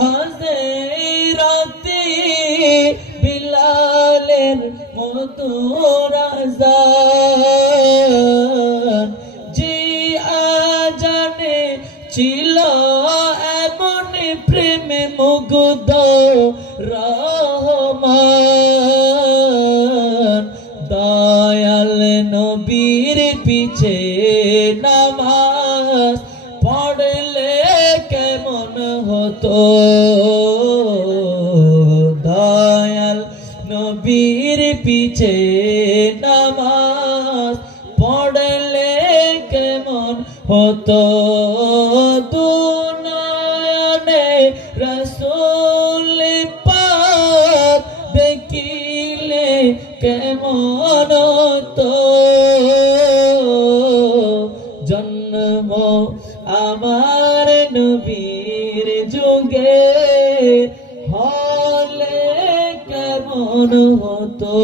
হাজরাতে বিলালের মতো আযান যে আজানে ছিল এমন প্রেমে মুগ্ধ রহমান দয়াল নবীর পিছে নামাজ পড়লে কেমন হতো দয়াল নবীর পিছে নামাজ পড়লে কেমন হতো দুনিয়াতে রাসূল পাক দেখিলে কেমন হতো জন্ম আমার নবীর যুগে হলে কেমন হতো।